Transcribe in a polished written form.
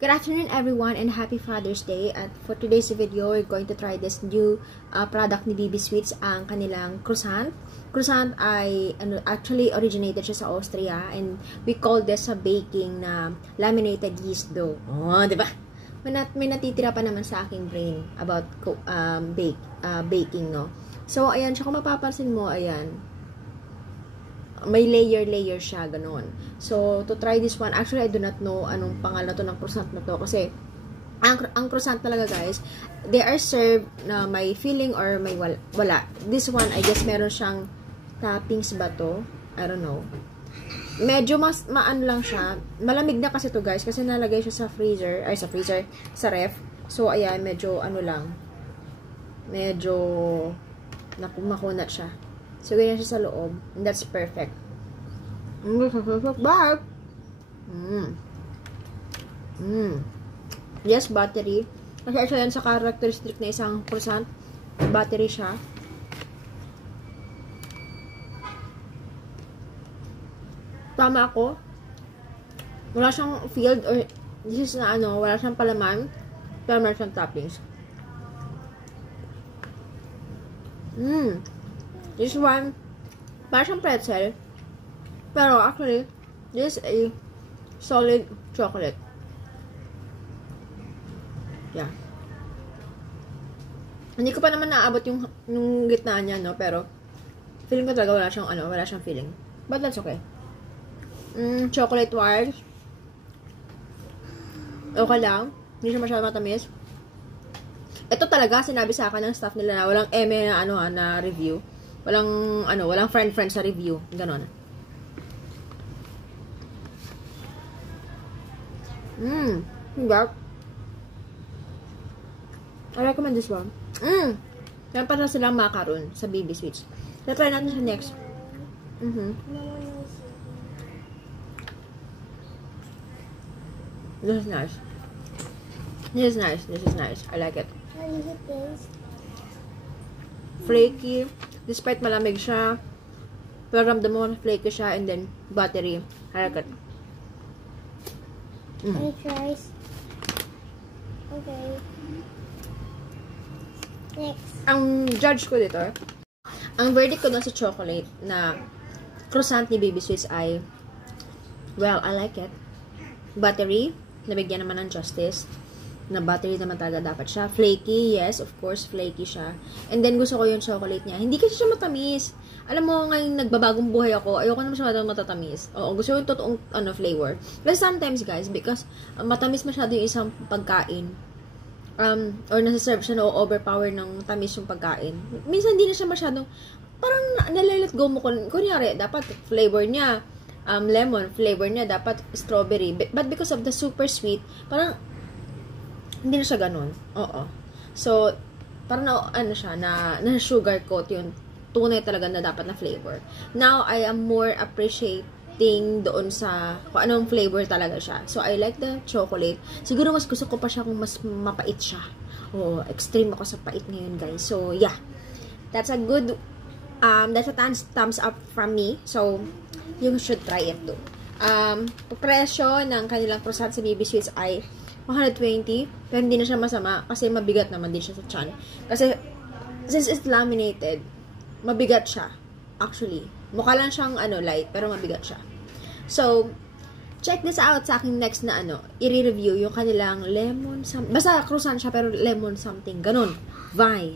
Good afternoon everyone and happy Father's Day. At for today's video, we're going to try this new product ni BB Sweets, ang kanilang croissant. Croissant ay actually originated siya sa Austria and we call this a baking na laminated yeast dough. Oh, di ba? May natitira pa naman sa aking brain about baking, no? So, ayan, siya kung mapapansin mo, ayan, may layer siya, ganun. So, to try this one, actually, I do not know anong pangalan to ng croissant na to. Kasi, ang croissant talaga, guys, they are served na may filling or may wala. This one, I guess, meron siyang toppings ba to? I don't know. Medyo mas maan lang siya. Malamig na kasi to, guys, kasi nalagay siya sa freezer, sa ref. So, ayan, medyo, medyo, makunat siya. So, ganyan siya sa loob. And that's perfect. But, yes, battery. Kasi isa yan sa characteristic na isang croissant. Battery siya. Tama ako. Wala siyang filled or this is na wala siyang palaman. Pero meron siyang toppings. This one, parang siyang pretzel. Pero actually, this is a solid chocolate. Yeah. Hindi ko pa naman naabot yung gitna niya, no? Pero, feeling ko talaga wala siyang feeling. But that's okay. Chocolate wires. Okay lang. Hindi siya masyadong matamis. Ito talaga, sinabi sa akin ng staff nila na walang eme na na review. Walang friend sa review. Ganon. Diba? I recommend this one. Yan pa na silang macaron sa BB Sweets. Try natin siya next. This is nice. This is nice. I like it. Flaky. Despite malamig siya, pero ramdam mo flaky siya, and then buttery. I like it. Any tries? Okay. Next. Ang judge ko dito, ang verdict ko dun sa chocolate na croissant ni BB Sweets ay, well, I like it. Buttery, nabigyan naman ng justice. Na buttery naman talaga dapat siya. Flaky, yes, of course, flaky siya. And then, gusto ko yung chocolate niya. Hindi kasi siya matamis. Alam mo, ngayon nagbabagong buhay ako, ayoko na masyadong matatamis. Oo, gusto ko yung totoong flavor. But sometimes, guys, because matamis masyado yung isang pagkain, or nasa-serve siya na overpower ng tamis yung pagkain. Minsan, hindi na siya masyadong, parang nalalet go mo. Kunyari, dapat flavor niya, lemon, flavor niya, dapat strawberry. But because of the super sweet, parang, hindi na siya ganun. Oo. So, parang na sugar coat yung tunay talaga na dapat na flavor. Now, I am more appreciating doon sa kung anong flavor talaga siya. So, I like the chocolate. Siguro mas gusto ko pa siya kung mas mapait siya. Oo, extreme ako sa pait ngayon, guys. So, yeah. That's a good, that's a thumbs up from me. So, you should try it too. Presyo ng kanilang croissant sa BB Sweets ay 120, pero hindi na siya masama kasi mabigat naman din siya sa tiyan. Kasi, since it's laminated, mabigat siya. Actually. Mukha lang siyang light, pero mabigat siya. So, check this out sa aking next na i-review yung kanilang lemon something. Basta croissant siya, pero lemon something. Ganon. Bye.